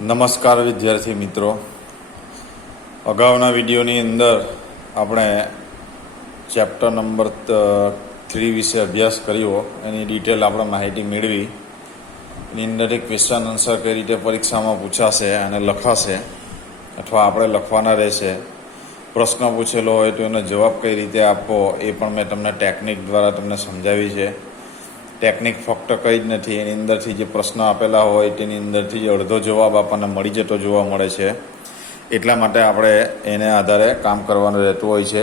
નમસ્કાર વિદ્યાર્થી મિત્રો, અગાઉના વિડીયોની અંદર આપણે ચેપ્ટર નંબર 3 વિશે અભ્યાસ કર્યો. એની ડિટેલ આપણે માહિતી મેળવી. એની અંદર એક ક્વેશ્ચન આન્સર કઈ રીતે પરીક્ષામાં પૂછાશે અને લખાશે અથવા આપણે લખવાના રહેશે, પ્રશ્ન પૂછેલો હોય તો એનો જવાબ કઈ રીતે આપવો એ પણ મેં તમને ટેકનિક દ્વારા તમને સમજાવી છે. ટેકનિક ફક્ત કંઈ જ નથી, એની અંદરથી જે પ્રશ્ન આપેલા હોય તેની અંદરથી જ અડધો જવાબ આપણને મળી જતો જોવા મળે છે. એટલા માટે આપણે એને આધારે કામ કરવાનું રહેતું હોય છે.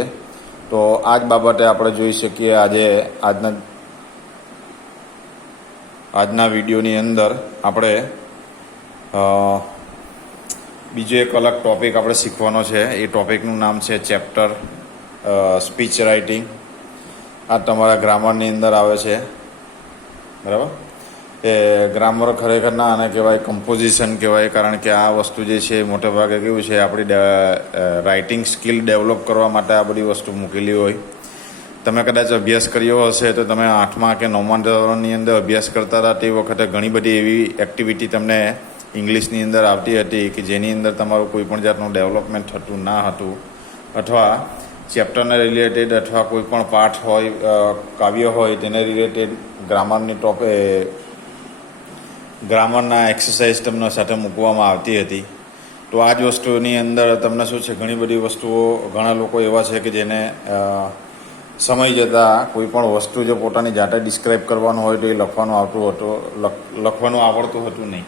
તો આ જ બાબતે આપણે જોઈ શકીએ આજના વિડીયોની અંદર આપણે બીજો એક અલગ ટૉપિક આપણે શીખવાનો છે. એ ટૉપિકનું નામ છે ચેપ્ટર સ્પીચ રાઇટિંગ. આ તમારા ગ્રામરની અંદર આવે છે, બરાબર. એ ગ્રામર ખરેખર ના આને કહેવાય, કમ્પોઝિશન કહેવાય. કારણ કે આ વસ્તુ જે છે મોટે ભાગે કેવું છે, આપણી રાઇટિંગ સ્કિલ ડેવલપ કરવા માટે આ બધી વસ્તુ મૂકેલી હોય. તમે કદાચ અભ્યાસ કર્યો હશે તો તમે 8મા કે 9મા ધોરણની અંદર અભ્યાસ કરતા હતા તે વખતે ઘણી બધી એવી એક્ટિવિટી તમને ઇંગ્લિશની અંદર આવતી હતી કે જેની અંદર તમારું કોઈ પણ જાતનું ડેવલપમેન્ટ થતું ના હતું, અથવા ચેપ્ટરને રિલેટેડ અથવા કોઈ પણ પાઠ હોય, કાવ્ય હોય તેને રિલેટેડ ગ્રામરના એક્સરસાઇઝ તમને સાથે મૂકવામાં આવતી હતી. તો આ જ વસ્તુની અંદર તમને શું છે, ઘણી બધી વસ્તુઓ, ઘણા લોકો એવા છે કે જેને સમય જતાં કોઈ પણ વસ્તુ જો પોતાની જાતે ડિસ્ક્રાઇબ કરવાનું હોય તો એ લખવાનું આવડતું હતું નહીં.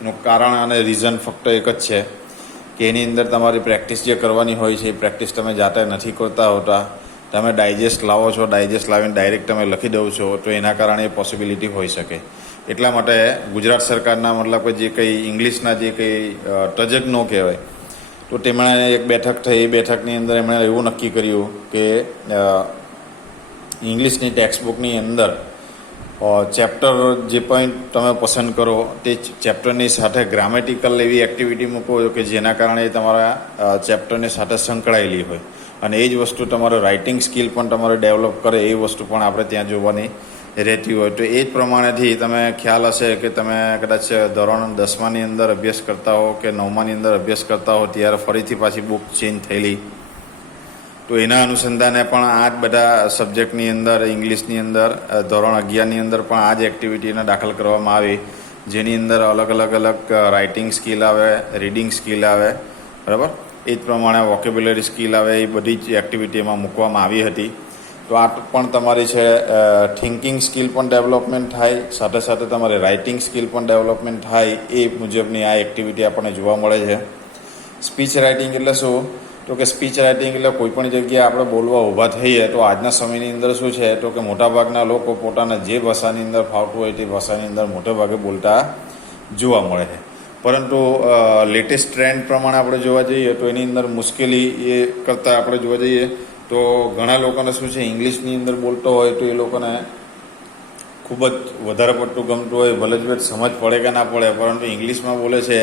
એનું કારણ અને રીઝન ફક્ત એક જ છે કે એની અંદર તમારી પ્રેક્ટિસ જે કરવાની હોય છે એ પ્રેક્ટિસ તમે જાતે નથી કરતા હોતા. તમે ડાયજેસ્ટ લાવો છો, ડાયજેસ્ટ લાવીને ડાયરેક્ટ તમે લખી દો છો, તો એના કારણે એ પોસિબિલિટી હોઈ શકે. એટલા માટે ગુજરાત સરકારના મતલબ કે જે કંઈ ઇંગ્લિશના જે કંઈ તજજ્ઞો કહેવાય, તો તેમણે એક બેઠક થઈ. એ બેઠકની અંદર એમણે એવું નક્કી કર્યું કે ઇંગ્લિશની ટેક્સ્ટબુકની અંદર ચેપ્ટર જે પોઈન્ટ તમે પસંદ કરો તે ચેપ્ટરની સાથે ગ્રામેટિકલ એવી એક્ટિવિટી મૂકો કે જેના કારણે તમારા ચેપ્ટરની સાથે સંકળાયેલી હોય, અને એ જ વસ્તુ તમારો રાઇટિંગ સ્કિલ પણ તમારે ડેવલપ કરે એ વસ્તુ પણ આપણે ત્યાં જોવાની રહેતી હોય. તો એ જ પ્રમાણેથી તમે ખ્યાલ હશે કે તમે કદાચ ધોરણ 10માની અંદર અભ્યાસ કરતા હો કે 9માની અંદર અભ્યાસ કરતા હો ત્યારે ફરીથી પાછી બુક ચેન્જ થયેલી. તો એના અનુસંધાને પણ આ જ બધા સબ્જેક્ટની અંદર, ઇંગ્લિશની અંદર ધોરણ 11ની અંદર પણ આ જ એક્ટિવિટીને દાખલ કરવામાં આવી, જેની અંદર અલગ રાઇટિંગ સ્કિલ આવે, રીડિંગ સ્કિલ આવે, બરાબર. એ જ પ્રમાણે વોકેબ્યુલરી સ્કિલ આવે, એ બધી જ એક્ટિવિટી એમાં મૂકવામાં આવી હતી. તો આ પણ તમારી છે થિંકિંગ સ્કિલ પણ ડેવલપમેન્ટ થાય, સાથે સાથે તમારી રાઇટિંગ સ્કિલ પણ ડેવલપમેન્ટ થાય, એ મુજબની આ એક્ટિવિટી આપણને જોવા મળે છે. સ્પીચ રાઇટિંગ એટલે શું? તો કે સ્પીચ રાઇટિંગ એટલે કોઈ પણ જગ્યાએ આપણે બોલવા ઊભા થઈએ તો આજના સમયની અંદર શું છે, તો કે મોટાભાગના લોકો પોતાના જે ભાષાની અંદર ફાવતું હોય તે ભાષાની અંદર મોટેભાગે બોલતા જોવા મળે છે. પરંતુ લેટેસ્ટ ટ્રેન્ડ પ્રમાણે આપણે જોવા જઈએ તો એની અંદર મુશ્કેલી એ કરતાં આપણે જોવા જઈએ તો ઘણા લોકોને શું છે, ઇંગ્લિશની અંદર બોલતો હોય તો એ લોકોને ખૂબ જ વધારે પડતું ગમતું હોય, ભલે જ સમજ પડે કે ના પડે, પરંતુ ઇંગ્લિશમાં બોલે છે.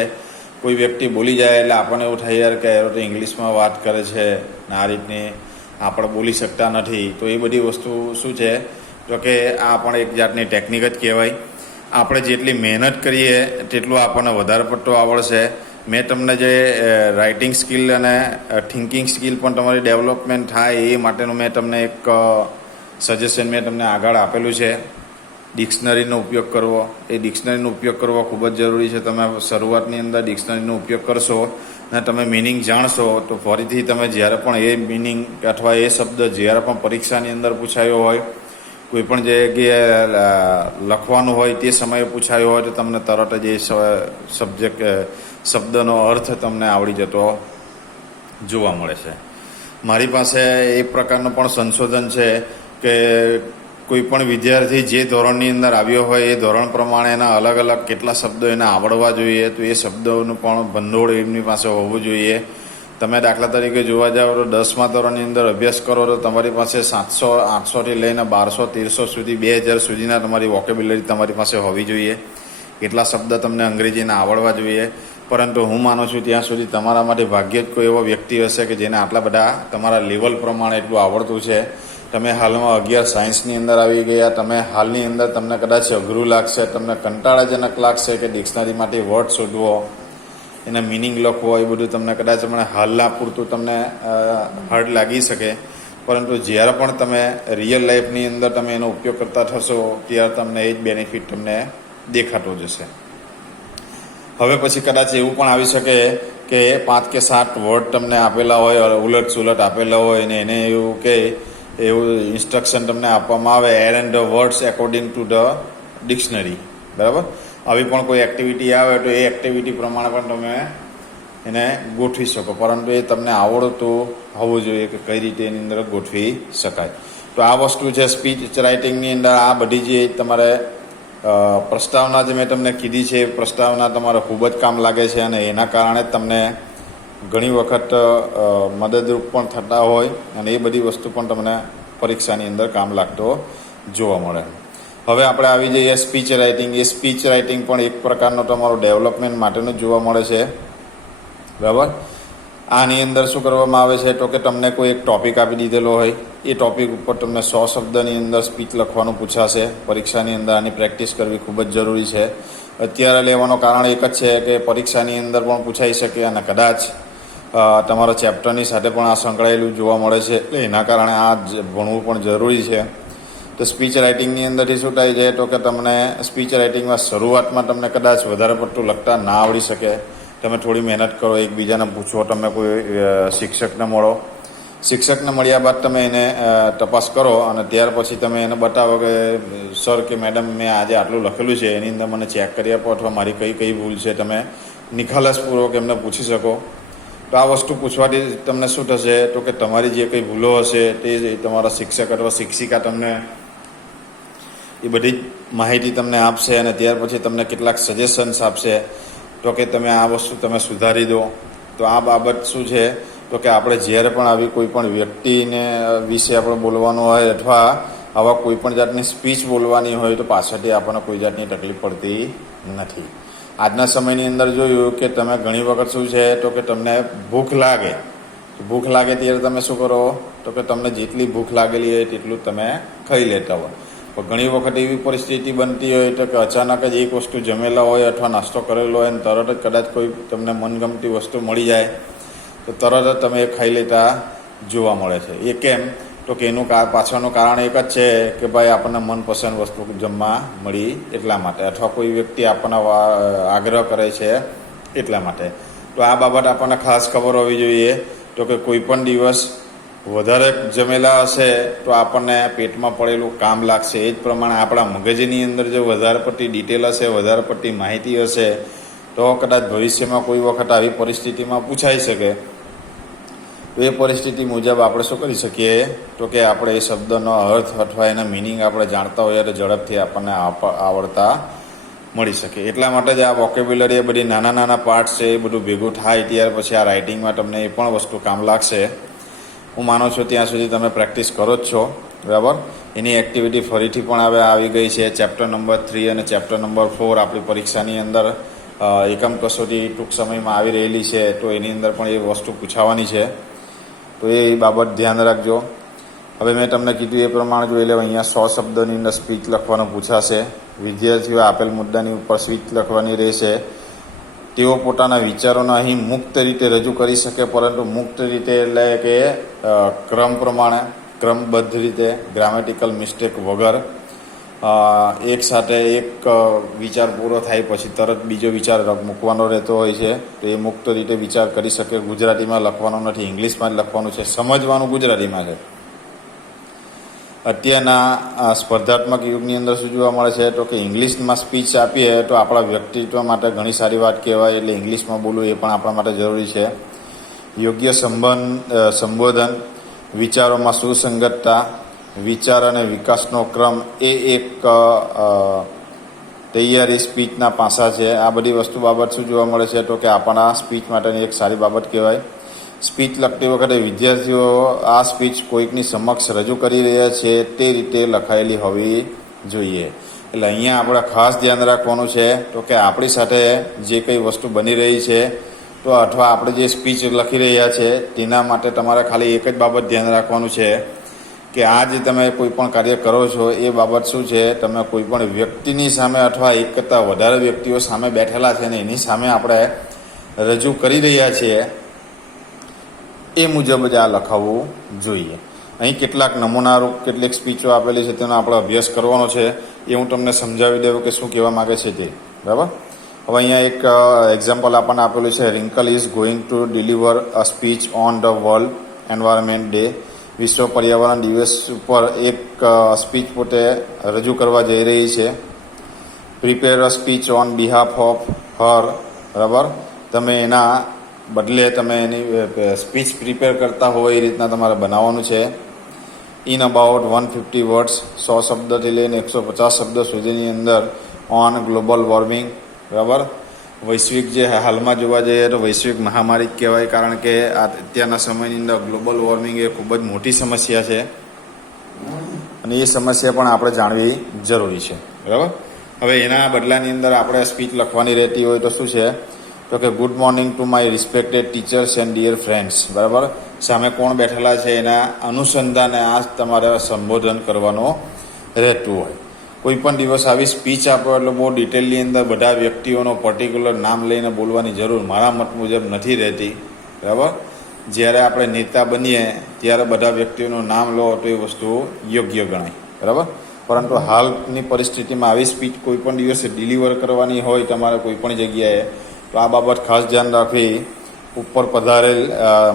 કોઈ વ્યક્તિ બોલી જાય એટલે આપણને એવું થાય યાર કે તો ઇંગ્લિશમાં વાત કરે છે ને આ રીતની આપણે બોલી શકતા નથી. તો એ બધી વસ્તુ શું છે, તો કે આ પણ એક જાતની ટેકનિક જ કહેવાય. આપણે જેટલી મહેનત કરીએ તેટલું આપણને વધારે પડતો આવડશે. મેં તમને જે રાઇટિંગ સ્કિલ અને થિંકિંગ સ્કિલ પણ તમારી ડેવલપમેન્ટ થાય એ માટેનું મેં તમને એક સજેશન મેં તમને આગળ આપેલું છે. ડિક્શનરીનો ઉપયોગ કરવો, એ ડિક્શનરીનો ઉપયોગ કરવો ખૂબ જ જરૂરી છે. તમે શરૂઆતની અંદર ડિક્શનરીનો ઉપયોગ કરશો અને તમે મિનિંગ જાણશો તો ફરીથી તમે જ્યારે પણ એ મિનિંગ અથવા એ શબ્દ જ્યારે પણ પરીક્ષાની અંદર પૂછાયો હોય, કોઈ પણ જગ્યાએ લખવાનું હોય તે સમયે પૂછાયો હોય તો તમને તરત જ એ શબ્દનો અર્થ તમને આવડી જતો જોવા મળે છે. મારી પાસે એ પ્રકારનું પણ સંશોધન છે કે કોઈ પણ વિદ્યાર્થી જે ધોરણની અંદર આવ્યો હોય એ ધોરણ પ્રમાણે એના અલગ કેટલા શબ્દો એને આવડવા જોઈએ, તો એ શબ્દોનું પણ ભંડોળ એમની પાસે હોવું જોઈએ. તમે દાખલા તરીકે જોવા જાઓ તો 10મા ધોરણની અંદર અભ્યાસ કરો તો તમારી પાસે 700-800થી લઈને 1200-1300 સુધી 2000 સુધીના તમારી વોકેબ્યુલરી તમારી પાસે હોવી જોઈએ. એટલા શબ્દ તમને અંગ્રેજીના આવડવા જોઈએ. પરંતુ હું માનું છું ત્યાં સુધી તમારામાંથી ભાગ્યે જ કોઈ એવો વ્યક્તિ હશે કે જેને આટલા બધા તમારા લેવલ પ્રમાણે એટલું આવડતું છે. તમે હાલમાં 11 સાયન્સની અંદર આવી ગયા, તમે હાલની અંદર તમને કદાચ અઘરું લાગશે, તમને કંટાળાજનક લાગશે કે ડિક્શનરીમાંથી વર્ડ શોધવો, એના મિનિંગ લખવો, એ બધું તમને કદાચ હમણાં હાલના પૂરતું તમને હાર્ડ લાગી શકે, પરંતુ જ્યારે પણ તમે રિયલ લાઈફની અંદર તમે એનો ઉપયોગ કરતા થશો ત્યારે તમને એ જ બેનિફિટ તમને દેખાતો જશે. હવે પછી કદાચ એવું પણ આવી શકે કે 5 કે 7 વર્ડ તમને આપેલા હોય, ઉલટ સુલટ આપેલા હોય ને એને એવું કે એવું ઇન્સ્ટ્રક્શન તમને આપવામાં આવે, arrange the words according to the dictionary, બરાબર. આવી પણ કોઈ એક્ટિવિટી આવે તો એ એક્ટિવિટી પ્રમાણે પણ તમે એને ગોઠવી શકો, પરંતુ એ તમને આવડતું હોવું જોઈએ કે કઈ રીતે એની અંદર ગોઠવી શકાય. તો આ વસ્તુ છે સ્પીચ રાઇટિંગની અંદર. આ બધી જે તમારે પ્રસ્તાવના જે મેં તમને કીધી છે એ પ્રસ્તાવના તમારે ખૂબ જ કામ લાગે છે અને એના કારણે તમને ઘણી વખત મદદરૂપ પણ થતા હોય અને એ બધી વસ્તુ પણ તમને પરીક્ષાની અંદર કામ લાગતો જોવા મળે. હવે આપણે આવી જઈએ સ્પીચ રાઇટિંગ. એ સ્પીચ રાઇટિંગ પણ એક પ્રકારનો તમારો ડેવલપમેન્ટ માટેનું જોવા મળે છે, બરાબર. આની અંદર શું કરવામાં આવે છે તો કે તમને કોઈ એક ટૉપિક આપી દીધેલો હોય, એ ટૉપિક ઉપર તમને 100 શબ્દની અંદર સ્પીચ લખવાનું પૂછાશે પરીક્ષાની અંદર. આની પ્રેક્ટિસ કરવી ખૂબ જ જરૂરી છે. અત્યારે લેવાનું કારણ એક જ છે કે પરીક્ષાની અંદર પણ પૂછાઈ શકે અને કદાચ તમારા ચેપ્ટરની સાથે પણ આ સંકળાયેલું જોવા મળે છે, એટલે એના કારણે આ ભણવું પણ જરૂરી છે. તો સ્પીચ રાઇટિંગની અંદરથી શું થાય છે તો કે તમને સ્પીચ રાઇટિંગમાં શરૂઆતમાં તમને કદાચ વધારે પડતું લખતા ના આવડી શકે. તમે થોડી મહેનત કરો, એકબીજાને પૂછો, તમે કોઈ શિક્ષકને મળો. શિક્ષકને મળ્યા બાદ તમે એને તપાસ કરો અને ત્યાર પછી તમે એને બતાવો કે સર કે મેડમ મેં આજે આટલું લખેલું છે, એની અંદર મને ચેક કરી આપો, અથવા મારી કઈ ભૂલ છે તમે નિખાલસપૂર્વક એમને પૂછી શકો. તો આ વસ્તુ પૂછવાથી તમને શું થશે તો કે તમારી જે કંઈ ભૂલો હશે તે તમારા શિક્ષક અથવા શિક્ષિકા તમને એ બધી માહિતી તમને આપશે અને ત્યાર પછી તમને કેટલાક સજેશન્સ આપશે તો કે તમે આ વસ્તુ તમે સુધારી દો. તો આ બાબત શું છે તો કે આપણે જ્યારે પણ આવી કોઈ પણ વ્યક્તિને વિશે આપણે બોલવાનું હોય અથવા આવા કોઈ પણ જાતની સ્પીચ બોલવાની હોય તો પાછળથી આપણને કોઈ જાતની તકલીફ પડતી નથી. આજના સમયની અંદર જોયું કે તમે ઘણી વખત શું છે તો કે તમને ભૂખ લાગે ત્યારે તમે શું કરો તો કે તમને જેટલી ભૂખ લાગેલી હોય તેટલું તમે ખાઈ લેતા હોય. પણ ઘણી વખત એવી પરિસ્થિતિ બનતી હોય તો કે અચાનક જ એક વસ્તુ જમેલા હોય અથવા નાસ્તો કરેલો હોય અને તરત જ કદાચ કોઈ તમને મનગમતી વસ્તુ મળી જાય તો તરત જ તમે એ ખાઈ લેતા જોવા મળે છે. એ કેમ તો કે એનું પાછળનું કારણ એક જ છે કે ભાઈ આપણને મનપસંદ વસ્તુ જમવા મળી એટલા માટે, અથવા કોઈ વ્યક્તિ આપણને આગ્રહ કરે છે એટલા માટે. તો આ બાબત આપણને ખાસ ખબર હોવી જોઈએ તો કે કોઈ પણ દિવસ વધારે જમેલા હશે તો આપણને પેટમાં પડેલું કામ લાગશે. એ જ પ્રમાણે આપણા મગજની અંદર જો વધારે પડતી ડિટેલ હશે, વધારે પડતી માહિતી હશે તો કદાચ ભવિષ્યમાં કોઈ વખત આવી પરિસ્થિતિમાં પૂછાઈ શકે. તો એ પરિસ્થિતિ મુજબ આપણે શું કરી શકીએ તો કે આપણે એ શબ્દનો અર્થ અથવા એના મિનિંગ આપણે જાણતા હોઈએ તો ઝડપથી આપણને આવડતા મળી શકે. એટલા માટે જ આ વોકેબ્યુલરી, એ બધી નાના પાર્ટ્સ છે એ બધું ભેગું થાય ત્યાર પછી આ રાઇટિંગમાં તમને એ પણ વસ્તુ કામ લાગશે. હું માનું છું ત્યાં સુધી તમે પ્રેક્ટિસ કરો જ છો, બરાબર. એની એક્ટિવિટી ફરીથી પણ હવે આવી ગઈ છે. ચેપ્ટર નંબર 3 અને ચેપ્ટર નંબર 4 આપણી પરીક્ષાની અંદર એકમ કસોટી ટૂંક સમયમાં આવી રહેલી છે, તો એની અંદર પણ એ વસ્તુ પૂછાવાની છે. તો એ બાબત ધ્યાન રાખજો. હવે મેં તમને કીધું એ પ્રમાણે જોઈ લેવા. અહીંયા 100 શબ્દોની અંદર સ્પીચ લખવાનું પૂછાશે. વિદ્યાર્થીઓ આપેલ મુદ્દાની ઉપર સ્પીચ લખવાની રહેશે. તેઓ પોતાના વિચારોને અહીં મુક્ત રીતે રજૂ કરી શકે, પરંતુ મુક્ત રીતે એટલે કે ક્રમ પ્રમાણે, ક્રમબદ્ધ રીતે, ગ્રામેટિકલ મિસ્ટેક વગર. એક સાથે એક વિચાર પૂરો થાય પછી તરત બીજો વિચાર મૂકવાનો રહેતો હોય છે, તો એ મુક્ત રીતે વિચાર કરી શકે. ગુજરાતીમાં લખવાનું નથી, ઇંગ્લિશમાં જ લખવાનું છે. સમજવાનું ગુજરાતીમાં છે. અત્યારના સ્પર્ધાત્મક યુગની અંદર શું જોવા મળે છે તો કે ઇંગ્લિશમાં સ્પીચ આપીએ તો આપણા વ્યક્તિત્વ માટે ઘણી સારી વાત કહેવાય, એટલે ઇંગ્લિશમાં બોલવું એ પણ આપણા માટે જરૂરી છે. યોગ્ય સંબોધન, વિચારોમાં સુસંગતતા, વિચાર અને વિકાસનો ક્રમ એ એક તૈયારી સ્પીચના પાસા છે. આ બધી વસ્તુ બાબત શું જોવા મળે છે તો કે આપણા સ્પીચ માટેની એક સારી બાબત કહેવાય. સ્પીચ લખતી વખતે વિદ્યાર્થીઓ આ સ્પીચ કોઈકની સમક્ષ રજૂ કરી રહ્યા છે તે રીતે લખાયેલી હોવી જોઈએ. એટલે અહીંયા આપણે ખાસ ધ્યાન રાખવાનું છે તો કે આપણી સાથે જે કંઈ વસ્તુ બની રહી છે તો અથવા આપણે જે સ્પીચ લખી રહ્યા છે તેના માટે તમારે ખાલી એક જ બાબત ધ્યાન રાખવાનું છે કે આ જે તમે કોઈ પણ કાર્ય કરો છો એ બાબત શું છે, તમે કોઈ પણ વ્યક્તિની સામે અથવા એક કરતાં વધારે વ્યક્તિઓ સામે બેઠેલા છે ને એની સામે આપણે રજૂ કરી રહ્યા છીએ એ મુજબ જ આ લખાવવું જોઈએ. અહીં કેટલાક નમૂનારૂપ કેટલીક સ્પીચો આપેલી છે તેનો આપણે અભ્યાસ કરવાનો છે. એ હું તમને સમજાવી દઉં કે શું કહેવા માગે છે તે. બરાબર. હવે અહીંયા એક એક્ઝામ્પલ આપણને આપેલું છે. Rinkal is going to deliver a speech on the world environment day. વિશ્વ પર્યાવરણ દિવસ ઉપર એક સ્પીચ પોતે રજૂ કરવા જઈ રહી છે. Prepare a speech on behalf of her. બરાબર. તમે એના બદલે તમે એની સ્પીચ પ્રિપેર કરતા હોય એ રીતના તમારે બનાવવાનું છે. ઇન અબાઉટ 150 વર્ડ્સ, 100 શબ્દથી લઈને 150 શબ્દ સુધીની અંદર ઓન ગ્લોબલ વોર્મિંગ. બરાબર. વૈશ્વિક જે હાલમાં જોવા જઈએ તો વૈશ્વિક મહામારી જ કહેવાય, કારણ કે અત્યારના સમયની અંદર ગ્લોબલ વોર્મિંગ એ ખૂબ જ મોટી સમસ્યા છે અને એ સમસ્યા પણ આપણે જાણવી જરૂરી છે. બરાબર. હવે એના બદલાની અંદર આપણે સ્પીચ લખવાની રહેતી હોય તો શું છે તો કે good morning to my respected teachers and dear friends. બરાબર. સામે કોણ બેઠેલા છે એના અનુસંધાને આ તમારે સંબોધન કરવાનો રહેતું હોય. કોઈ પણ દિવસ આવી સ્પીચ આપો એટલે બહુ ડિટેલની અંદર બધા વ્યક્તિઓનો પર્ટિક્યુલર નામ લઈને બોલવાની જરૂર મારા મત મુજબ નથી રહેતી. બરાબર. જ્યારે આપણે નેતા બનીએ ત્યારે બધા વ્યક્તિઓનું નામ લો તો એ વસ્તુ યોગ્ય ગણાય. બરાબર. પરંતુ હાલની પરિસ્થિતિમાં આવી સ્પીચ કોઈ પણ દિવસે ડિલિવર કરવાની હોય તમારે કોઈ પણ જગ્યાએ તો આ બાબત ખાસ ધ્યાન રાખવી. ઉપર પધારેલ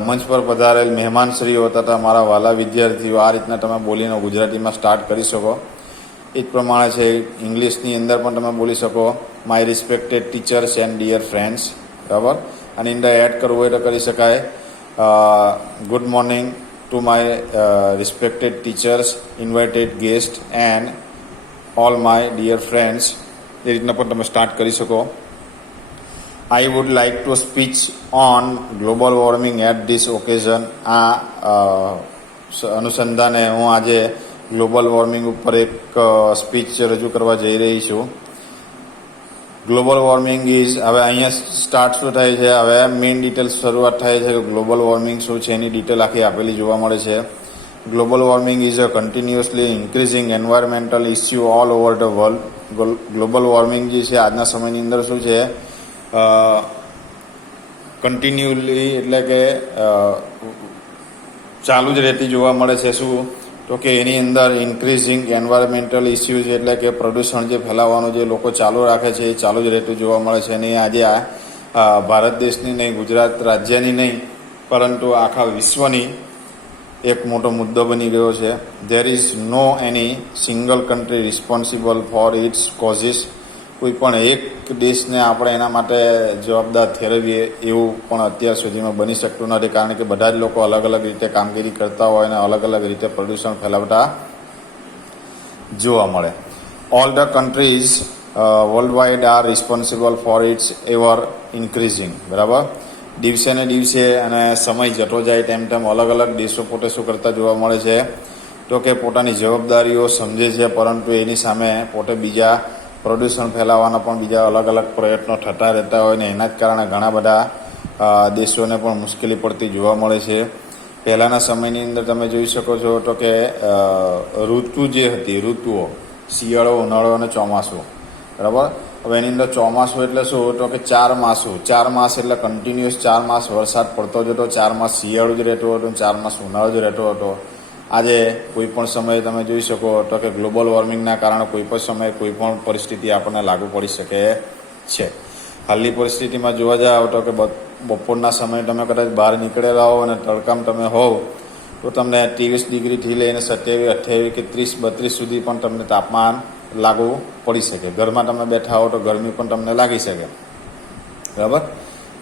મંચ પર પધારેલ મહેમાનશ્રીઓ તથા મારા વાલા વિદ્યાર્થીઓ આ રીતના તમે બોલીને ગુજરાતીમાં સ્ટાર્ટ કરી શકો. એ જ પ્રમાણે છે ઇંગ્લિશની અંદર પણ તમે બોલી શકો my respected teachers and dear friends. બરાબર. આની અંદર એડ કરવું હોય તો કરી શકાય good morning to my respected teachers, invited guest and all my dear friends. એ રીતના પણ તમે સ્ટાર્ટ કરી શકો. I would like to speech on global warming at this occasion. આ અનુસંધાને હું આજે ગ્લોબલ વોર્મિંગ ઉપર એક સ્પીચ રજૂ કરવા જઈ રહી છું. ગ્લોબલ વોર્મિંગ ઇઝ, હવે અહીંયા સ્ટાર્ટ શું થાય છે, હવે મેઇન ડિટેલ શરૂઆત થાય છે કે ગ્લોબલ વોર્મિંગ શું છે એની ડિટેલ આખી આપેલી જોવા મળે છે. Global warming is a continuously increasing environmental issue all over the world. Global warming જે છે આજના સમયની અંદર શું છે કન્ટિન્યુઅલી એટલે કે ચાલુ જ રહેતી જોવા મળે છે. શું તો કે એની અંદર ઇન્ક્રીઝિંગ એન્વાયરમેન્ટલ ઇસ્યુઝ એટલે કે પ્રદૂષણ જે ફેલાવવાનું જે લોકો ચાલુ રાખે છે એ ચાલુ જ રહેતું જોવા મળે છે. અને આજે આ ભારત દેશની નહીં, ગુજરાત રાજ્યની નહીં, પરંતુ આખા વિશ્વની એક મોટો મુદ્દો બની ગયો છે. There is no any single country responsible for its causes. કોઈ પણ એક દેશને આપણે એના માટે જવાબદાર ઠેરવીએ એવું પણ અત્યાર સુધીમાં બની શકતું નથી, કારણ કે બધા જ લોકો અલગ અલગ રીતે કામગીરી કરતા હોય અને અલગ અલગ રીતે પ્રદૂષણ ફેલાવતા જોવા મળે. All the countries worldwide are responsible for its ever increasing. બરાબર. દિવસે ને દિવસે અને સમય જતો જાય તેમ તેમ અલગ અલગ દેશો પોતે શું કરતા જોવા મળે છે તો કે પોતાની જવાબદારીઓ સમજે છે, પરંતુ એની સામે પોતે બીજા પ્રદૂષણ ફેલાવવાના પણ બીજા અલગ અલગ પ્રયત્નો થતા રહેતા હોય ને એના જ કારણે ઘણા બધા દેશોને પણ મુશ્કેલી પડતી જોવા મળે છે. પહેલાંના સમયની અંદર તમે જોઈ શકો છો તો કે ઋતુ જે હતી, ઋતુઓ શિયાળો, ઉનાળો અને ચોમાસું. બરાબર. હવે એની અંદર ચોમાસું એટલે શું તો કે 4 માસું, 4 માસ એટલે કન્ટિન્યુઅસ 4 માસ વરસાદ પડતો જ હતો, 4 માસ શિયાળો જ રહેતો હતો, 4 માસ ઉનાળો જ રહેતો હતો. આજે કોઈ પણ સમયે તમે જોઈ શકો તો કે ગ્લોબલ વોર્મિંગના કારણે કોઈ પણ સમયે કોઈ પણ પરિસ્થિતિ આપણને લાગુ પડી શકે છે. હાલની પરિસ્થિતિમાં જોવા જાઓ તો કે બપોરના સમયે તમે કદાચ બહાર નીકળેલા હો અને તડકામાં તમે હોવ તો તમને 23 ડિગ્રીથી લઈને 27, 28 કે 30, 32 સુધી પણ તમને તાપમાન લાગુ પડી શકે. ઘરમાં તમે બેઠા હો તો ગરમી પણ તમને લાગી શકે. બરાબર.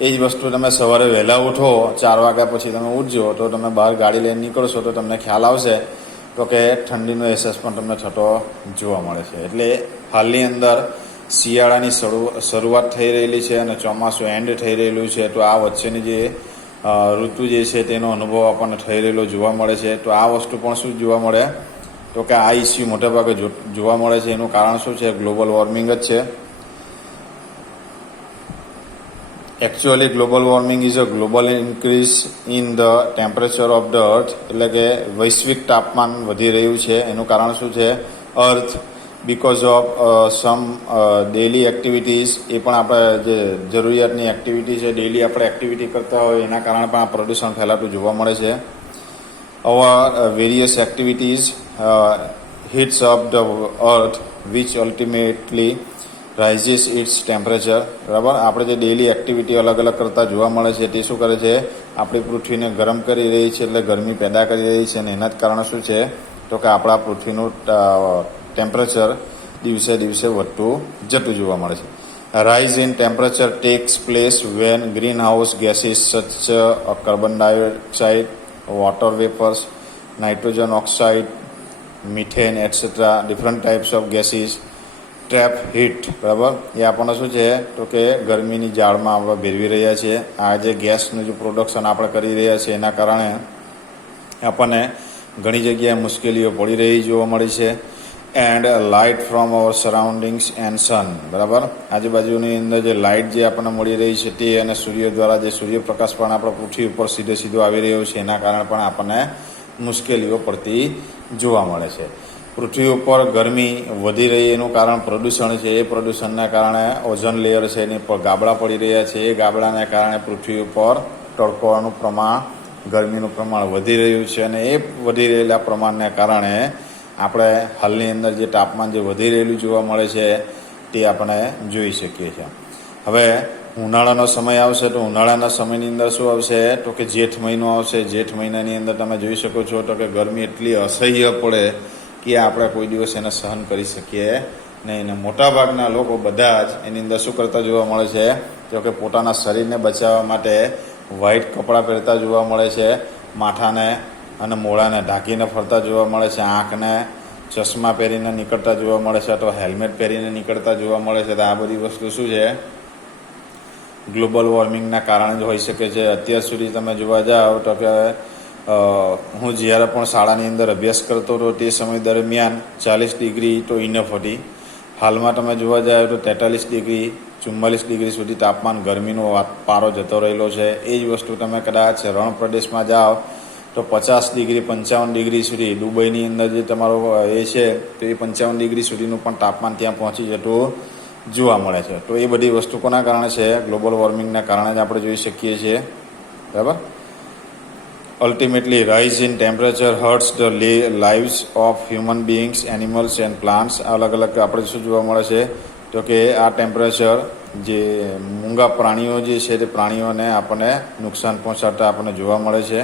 એ જ વસ્તુ તમે સવારે વહેલા ઉઠો, 4 વાગ્યા પછી તમે ઉઠજો તો તમે બહાર ગાડી લઈને નીકળશો તો તમને ખ્યાલ આવશે તો કે ઠંડીનો અહેસાસ પણ તમને થતો જોવા મળે છે. એટલે હાલની અંદર શિયાળાની શરૂઆત થઈ રહેલી છે અને ચોમાસું એન્ડ થઈ રહેલું છે, તો આ વચ્ચેની જે ઋતુ જે છે તેનો અનુભવ આપણને થઈ રહેલો જોવા મળે છે. તો આ વસ્તુ પણ શું જોવા મળે તો કે આ ઇસ્યુ મોટાભાગે જોવા મળે છે. એનું કારણ શું છે? ગ્લોબલ વોર્મિંગ જ છે. Actually global warming is a global increase in the temperature of the earth, એટલે કે વૈશ્વિક તાપમાન વધી રહ્યું છે. એનું કારણ શું છે? Earth because of some daily activities, એ પણ આપણે જે જરૂરિયાતની એક્ટિવિટી છે, ડેલી આપણે એક્ટિવિટી કરતા હોય એના કારણે પણ આ પ્રદૂષણ ફેલાતું જોવા મળે છે. Various activities heats up the earth which ultimately raises its temperature. બરાબર, આપણે જે ડેલી એક્ટિવિટી અલગ અલગ કરતા જોવા મળે છે તે શું કરે છે, આપણી પૃથ્વીને ગરમ કરી રહી છે, એટલે ગરમી પેદા કરી રહી છે, અને એના જ કારણે શું છે તો કે આપણા પૃથ્વીનું ટેમ્પરેચર દિવસે દિવસે વધતું જતું જોવા મળે છે. Rise in temperature takes place when green house gases such carbon dioxide, water vapours, nitrogen oxide, methane et cetera different types of gases trap heat. બરાબર, એ આપણને શું છે તો કે ગરમીની જાળમાં આપણે ભેળવી રહ્યા છીએ. આ જે ગેસનું જે પ્રોડક્શન આપણે કરી રહ્યા છીએ એના કારણે આપણને ઘણી જગ્યાએ મુશ્કેલીઓ પડી રહી જોવા મળી છે. And light from our surroundings and sun. બરાબર, આજુબાજુની અંદર જે લાઇટ જે આપણને મળી રહી છે તે અને સૂર્ય દ્વારા જે સૂર્યપ્રકાશ પણ આપણા પૃથ્વી ઉપર સીધો આવી રહ્યો છે એના કારણે પણ આપણને મુશ્કેલીઓ પડતી જોવા મળે છે. પૃથ્વી ઉપર ગરમી વધી રહી એનું કારણ પ્રદૂષણ છે. એ પ્રદૂષણના કારણે ઓઝોન લેયર છે એની પર ગાબડા પડી રહ્યા છે. એ ગાબડાને કારણે પૃથ્વી ઉપર તડકોનું પ્રમાણ, ગરમીનું પ્રમાણ વધી રહ્યું છે, અને એ વધી રહેલા પ્રમાણને કારણે આપણે હાલની અંદર જે તાપમાન જે વધી રહેલું જોવા મળે છે તે આપણે જોઈ શકીએ છીએ. હવે ઉનાળાનો સમય આવશે તો ઉનાળાના સમયની અંદર શું આવશે તો કે જેઠ મહિનો આવશે. જેઠ મહિનાની અંદર તમે જોઈ શકો છો તો કે ગરમી એટલી અસહ્ય પડે કે આપણે કોઈ દિવસ એને સહન કરી શકીએ નહીં. અને મોટાભાગના લોકો બધા જ એની અંદર શું કરતા જોવા મળે છે તો કે પોતાના શરીરને બચાવવા માટે વ્હાઇટ કપડાં પહેરતા જોવા મળે છે, માથાને અને મોઢાને ઢાંકીને ફરતા જોવા મળે છે, આંખને ચશ્મા પહેરીને નીકળતા જોવા મળે છે, અથવા હેલ્મેટ પહેરીને નીકળતા જોવા મળે છે. તો આ બધી વસ્તુ શું છે, ગ્લોબલ વોર્મિંગના કારણે જ હોઈ શકે છે. અત્યાર સુધી તમે જોવા જાઓ તો કે હું જ્યારે પણ શાળાની અંદર અભ્યાસ કરતો હતો તે સમય દરમિયાન 40 ડિગ્રી તો ઇનફ હતી. હાલમાં તમે જોવા જાઓ તો 43 ડિગ્રી 44 ડિગ્રી સુધી તાપમાન ગરમીનો પારો જતો રહેલો છે. એ જ વસ્તુ તમે કદાચ રણ પ્રદેશમાં જાઓ તો 50 ડિગ્રી 55 ડિગ્રી સુધી, દુબઈની અંદર જે તમારો એ છે તો એ 55 ડિગ્રી સુધીનું પણ તાપમાન ત્યાં પહોંચી જતું જોવા મળે છે. તો એ બધી વસ્તુ કોના કારણે છે, ગ્લોબલ વોર્મિંગના કારણે જ આપણે જોઈ શકીએ છીએ. બરાબર, ultimately rise in temperature hurts the lives of human beings, animals and plants. અલગ અલગ આપણે શું જોવા મળે છે તો કે આ ટેમ્પરેચર જે મૂંગા પ્રાણીઓ જે છે તે પ્રાણીઓને આપણને નુકસાન પહોંચાડતા આપણને જોવા મળે છે.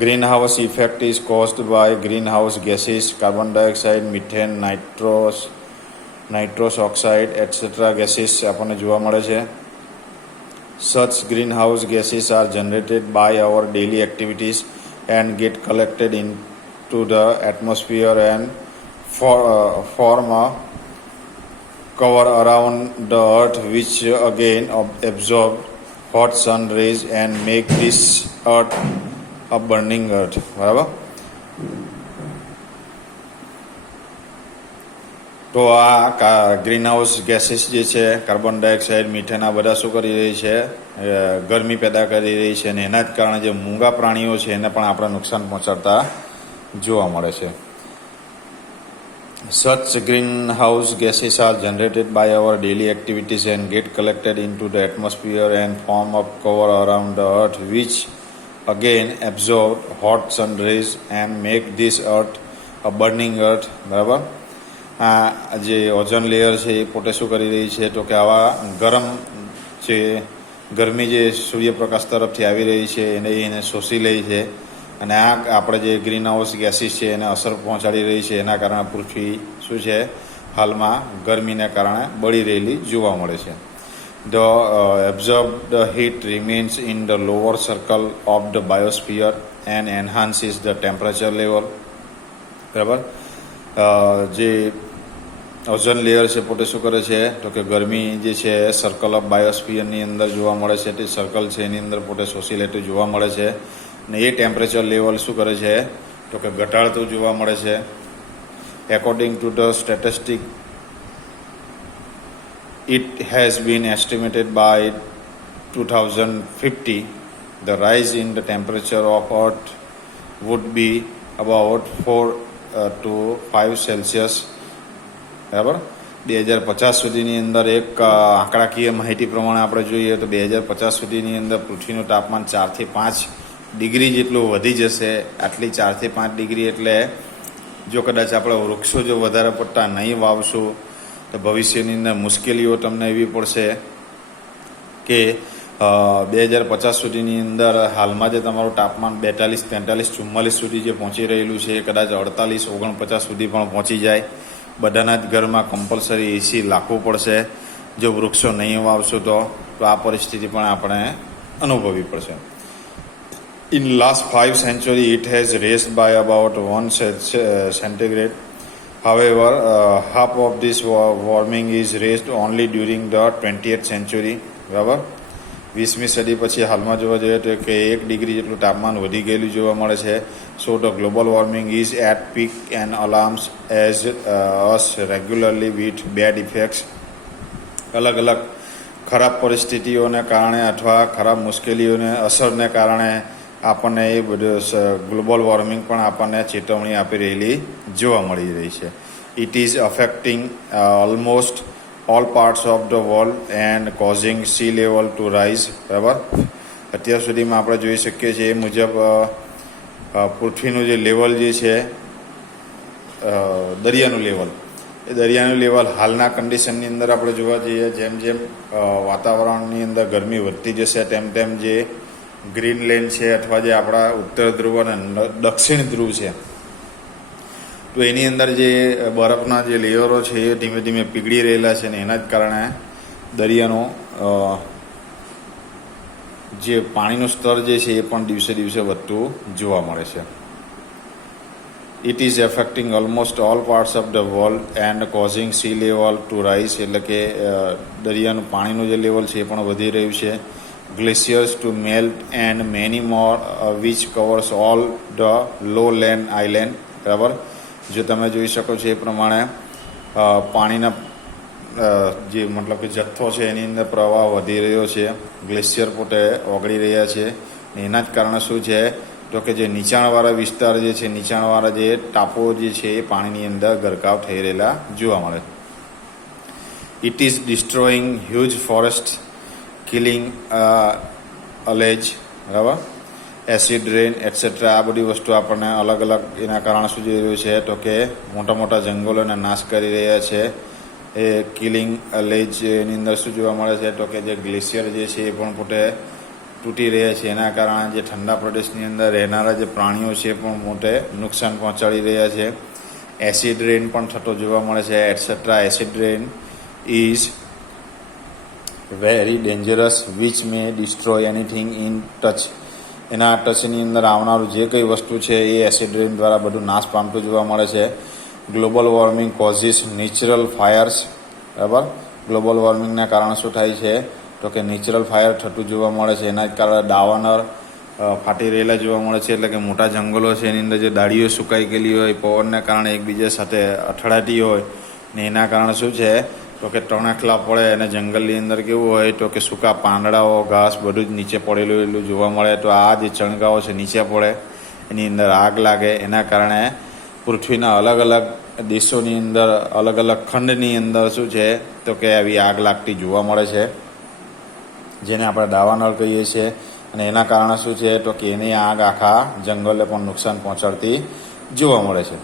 Green house effect is caused by green house gases, carbon dioxide, methane, nitrous oxide et cetera gases આપણને જોવા મળે છે. Such greenhouse gases are generated by our daily activities and get collected into the atmosphere and form a cover around the earth, which again absorb hot sun rays and make this earth a burning earth. બરાબર, તો આ green house gases જે છે, carbon dioxide, methane, આ બધા શું કરી રહી છે, ગરમી પેદા કરી રહી છે, અને એના જ કારણે જે મૂંગા પ્રાણીઓ છે એને પણ આપણે નુકસાન પહોંચાડતા જોવા મળે છે. Such greenhouse gases are generated by our daily activities and get collected into the atmosphere and form a cover around the earth, which again absorb hot sun rays and make this earth a burning earth. બરાબર, આ જે ozone layer છે એ પોતે શું કરી રહી છે તો કે આવા ગરમ જે ગરમી જે સૂર્યપ્રકાશ તરફથી આવી રહી છે એને શોષી લે છે, અને આ આપણે જે ગ્રીન હાઉસ ગેસીસ છે એને અસર પહોંચાડી રહી છે. એના કારણે પૃથ્વી શું છે હાલમાં ગરમીને કારણે બળી રહેલી જોવા મળે છે. The absorbed heat remains in the lower circle of the biosphere and enhances the temperature level. બરાબર, જે ઓઝોન લેયર છે પોતે શું કરે છે તો કે ગરમી જે છે સર્કલ ઓફ બાયોસ્ફિયરની અંદર જોવા મળે છે, તે સર્કલ છે એની અંદર પોતે શોષી લેતું જોવા મળે છે, અને એ ટેમ્પરેચર લેવલ શું કરે છે તો કે ઘટાડતું જોવા મળે છે. According to the statistic, it has been estimated by 2050 the rise in the temperature of Earth would be about 4 to 5 Celsius બરાબર. 2050 સુધીની અંદર એક આંકડાકીય માહિતી પ્રમાણે આપણે જોઈએ તો 2050 સુધીની અંદર પૃથ્વીનું તાપમાન 4 થી 5 ડિગ્રી જેટલું વધી જશે. આટલી 4 થી 5 ડિગ્રી એટલે જો કદાચ આપણે વૃક્ષો જો વધારે પડતા નહીં વાવશું તો ભવિષ્યની અંદર મુશ્કેલીઓ તમને એવી પડશે કે 2050 સુધીની અંદર હાલમાં જે તમારું તાપમાન 42, 43, 44 સુધી જે પહોંચી રહેલું છે એ કદાચ 48, 49 સુધી પણ પહોંચી જાય. બધાના જ ઘરમાં કમ્પલસરી એસી લાખવું પડશે જો વૃક્ષો નહીં વાવશું તો આ પરિસ્થિતિ પણ આપણે અનુભવવી પડશે. In last 5 century it has raised by about 1 centigrade. However, half of this warming is raised only during the 20th century. બરાબર. 20મી સદી પછી હાલમાં જોવા જઈએ તો કે 1 ડિગ્રી જેટલું તાપમાન વધી ગયેલું જોવા મળે છે. So the global warming is at peak and alarms as us regularly with bad effects. અલગ અલગ ખરાબ પરિસ્થિતિઓને કારણે અથવા ખરાબ મુશ્કેલીઓને અસરને કારણે આપણને એ બધું ગ્લોબલ વોર્મિંગ પણ આપણને ચેતવણી આપી રહેલી જોવા મળી રહી છે. It is affecting almost all parts of the world and causing sea level to rise. બરાબર. અત્યાર સુધીમાં આપણે જોઈ શકીએ છીએ એ મુજબ પૃથ્વીનું જે લેવલ જે છે દરિયાનું લેવલ એ દરિયાનું લેવલ હાલના કન્ડિશનની અંદર આપણે જોવા જઈએ જેમ જેમ વાતાવરણની અંદર ગરમી વધતી જશે તેમ તેમ જે ગ્રીનલેન્ડ છે અથવા જે આપણા ઉત્તર ધ્રુવ અને દક્ષિણ ધ્રુવ છે તો એની અંદર જે બરફના જે લેયરો છે એ ધીમે ધીમે પીગળી રહેલા છે ને એના જ કારણે દરિયાનો જે પાણીનું સ્તર જે છે એ પણ દિવસે દિવસે વધતું જોવા મળે છે. It is affecting almost all parts of the world and causing sea level to rise. એટલે કે દરિયાનું પાણીનું જે લેવલ છે એ પણ વધી રહ્યું છે. Glaciers to melt and many more which covers all the low land island. બરાબર. જો તમે જોઈ શકો છો એ પ્રમાણે પાણીના જે મતલબ કે જથ્થો છે એની અંદર પ્રવાહ વધી રહ્યો છે. ગ્લેશિયર પોતે ઓગળી રહ્યા છે. એના જ કારણે શું છે તો કે જે નીચાણવાળા વિસ્તાર જે છે નીચાણવાળા જે ટાપુઓ જે છે એ પાણીની અંદર ગરકાવ થઈ રહેલા જોવા મળે છે. It is destroying huge forest, killing algae. બરાબર. એસિડ રેન એટસેટ્રા આ બધી વસ્તુ આપણને અલગ અલગ એના કારણે શું જઈ રહ્યું છે તો કે મોટા મોટા જંગલોને નાશ કરી રહ્યા છે. એ કિલિંગ અલેજ એની અંદર શું જોવા મળે છે તો કે જે ગ્લેશિયર જે છે એ પણ પોતે તૂટી રહ્યા છે. એના કારણે જે ઠંડા પ્રદેશની અંદર રહેનારા જે પ્રાણીઓ છે એ પણ મોટે નુકસાન પહોંચાડી રહ્યા છે. એસિડ રેન પણ થતો જોવા મળે છે etcetera. Acid rain is very dangerous which may destroy anything in touch. એના ટચની અંદર આવનારું જે કંઈ વસ્તુ છે એ એસિડ રેન દ્વારા બધું નાશ પામતું જોવા મળે છે. Global warming causes natural ફાયર્સ. બરાબર. ગ્લોબલ વોર્મિંગના કારણે શું થાય છે તો કે નેચરલ ફાયર થતું જોવા મળે છે. એના જ કારણે દાવાનળ ફાટી રહેલા જોવા મળે છે. એટલે કે મોટા જંગલો છે એની અંદર જે ડાળીઓ સુકાઈ ગયેલી હોય પવનને કારણે એકબીજા સાથે અથડાતી હોય ને એના કારણે શું છે તો કે તણખલા પડે અને જંગલની અંદર કેવું હોય તો કે સૂકા પાંદડાઓ ઘાસ બધું જ નીચે પડેલું એટલું જોવા મળે. તો આ જે ચણગાઓ છે નીચે પડે એની અંદર આગ લાગે. એના કારણે પૃથ્વીના અલગ અલગ દેશોની અંદર અલગ અલગ ખંડની અંદર શું છે તો કે આવી આગ લાગતી જોવા મળે છે જેને આપણે દાવાનળ કહીએ છીએ. અને એના કારણે શું છે તો કે એની આગ આખા જંગલને પણ નુકસાન પહોંચાડતી જોવા મળે છે.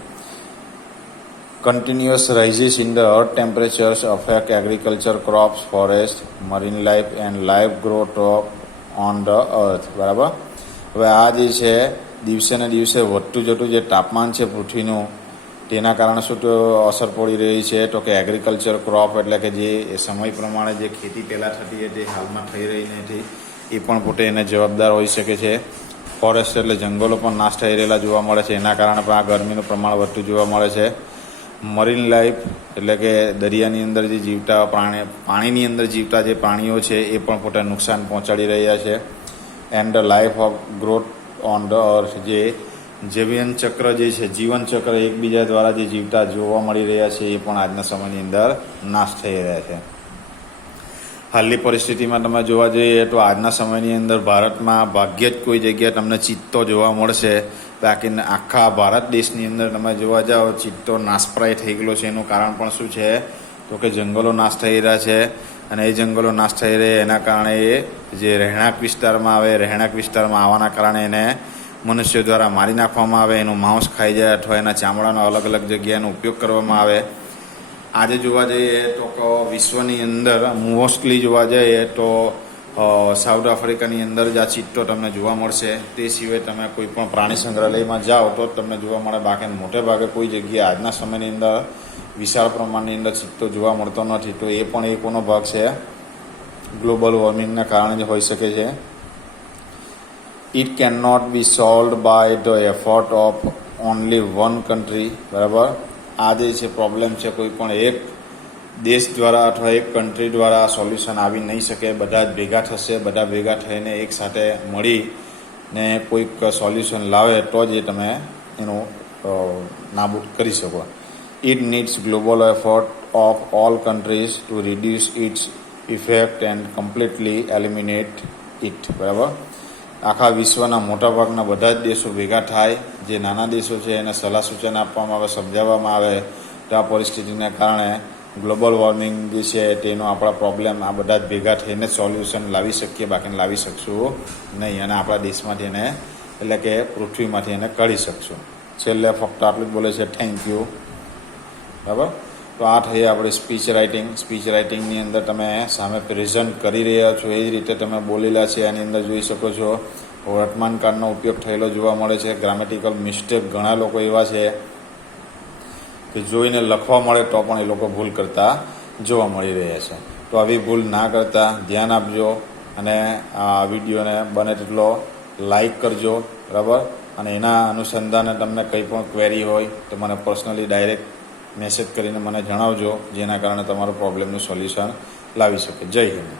Continuous rises in the earth temperatures affect agriculture, crops, forest, marine life and life growth on the earth. બરાબર. હવે આ જે છે દિવસે ને દિવસે વધતું જતું જે તાપમાન છે પૃથ્વીનું તેના કારણે શું તો અસર પડી રહી છે તો કે એગ્રીકલ્ચર ક્રોપ એટલે કે જે સમય પ્રમાણે જે ખેતી પહેલાં થતી હતી હાલમાં થઈ રહી નથી એ પણ પોતે એને જવાબદાર હોઈ શકે છે. ફોરેસ્ટ એટલે જંગલો પણ નાશ થઈ રહેલા જોવા મળે છે. એના કારણે પણ આ ગરમીનું પ્રમાણ વધતું જોવા મળે છે. મરીન લાઈફ એટલે કે દરિયાની અંદર જે જીવતા પાણીની અંદર જીવતા જે પ્રાણીઓ છે એ પણ પોતે નુકસાન પહોંચાડી રહ્યા છે. And the life of growth on the earth જે જીવનચક્ર જે છે જીવનચક્ર એકબીજા દ્વારા જે જીવતા જોવા મળી રહ્યા છે એ પણ આજના સમયની અંદર નાશ થઈ રહ્યા છે. હાલની પરિસ્થિતિમાં તમે જોવા જઈએ તો આજના સમયની અંદર ભારતમાં ભાગ્યે જ કોઈ જગ્યાએ તમને ચિત્તો જોવા મળશે. બાકી આખા ભારત દેશની અંદર તમે જોવા જાઓ ચિત્તો નાશપ્રાય થઈ ગયેલો છે. એનું કારણ પણ શું છે તો કે જંગલો નાશ થઈ રહ્યા છે, અને એ જંગલો નાશ થઈ રહે એના કારણે એ જે રહેણાંક વિસ્તારમાં આવવાના કારણે એને મનુષ્યો દ્વારા મારી નાખવામાં આવે, એનું માંસ ખાઈ જાય અથવા એના ચામડાનો અલગ અલગ જગ્યાનો ઉપયોગ કરવામાં આવે. આજે જોવા જઈએ તો વિશ્વની અંદર મોસ્ટલી જોવા જઈએ તો સાઉથ આફ્રિકાની અંદર જ આ ચિત્તો તમને જોવા મળશે. તે સિવાય તમે કોઈ પણ પ્રાણી સંગ્રહાલયમાં જાઓ તો જ તમને જોવા મળે, બાકી મોટે ભાગે કોઈ જગ્યાએ આજના સમયની અંદર વિશાળ પ્રમાણની અંદર ચિત્તો જોવા મળતો નથી. તો એ પણ એક કોનો ભાગ છે, ગ્લોબલ વોર્મિંગના કારણે જ હોઈ શકે છે. It cannot be solved by the effort of only one country. બરાબર, આ જે છે પ્રોબ્લેમ છે કોઈ પણ એક દેશ દ્વારા અથવા એક કન્ટ્રી દ્વારા સોલ્યુશન આવી નહીં શકે. બધા જ ભેગા થશે, બધા ભેગા થઈને એક સાથે મળીને કોઈક સોલ્યુશન લાવે તો જ એ તમે એનું નાબૂદ કરી શકો. It needs global effort of all countries to reduce its effect and completely eliminate it. બરાબર, આખા વિશ્વના મોટાભાગના બધા જ દેશો ભેગા થાય, જે નાના દેશો છે એને સલાહ સૂચન આપવામાં આવે, સમજાવવામાં આવે તો આ પરિસ્થિતિને કારણે ગ્લોબલ વોર્મિંગ જે છે તેનો આપણા પ્રોબ્લેમ આ બધા જ ભેગા થઈને સોલ્યુશન લાવી શકીએ, બાકી લાવી શકશું નહીં, અને આપણા દેશમાંથી એને એટલે કે પૃથ્વીમાંથી એને કાઢી શકશું. છેલ્લે ફક્ત આટલું જ બોલે છે, થેન્ક યુ. બરાબર, તો આ થઈ આપણે સ્પીચ રાઇટિંગની અંદર તમે સામે પ્રેઝન્ટ કરી રહ્યા છો એ જ રીતે તમે બોલેલા છે. એની અંદર જોઈ શકો છો વર્તમાનકાળનો ઉપયોગ થયેલો જોવા મળે છે. ગ્રામેટિકલ મિસ્ટેક ઘણા લોકો એવા છે કે જોઈને લખવા મળે તો પણ એ લોકો ભૂલ કરતા જોવા મળી રહ્યા છે. તો આવી ભૂલ ના કરતા ધ્યાન આપજો, અને આ વિડીયોને બને તેટલો લાઈક કરજો. બરાબર, અને એના અનુસંધાને તમને કંઈ પણ ક્વેરી હોય તો મને પર્સનલી ડાયરેક્ટ મેસેજ કરીને મને જણાવજો, જેના કારણે તમારો પ્રોબ્લેમનું સોલ્યુશન લાવી શકે. જય હિન્દ.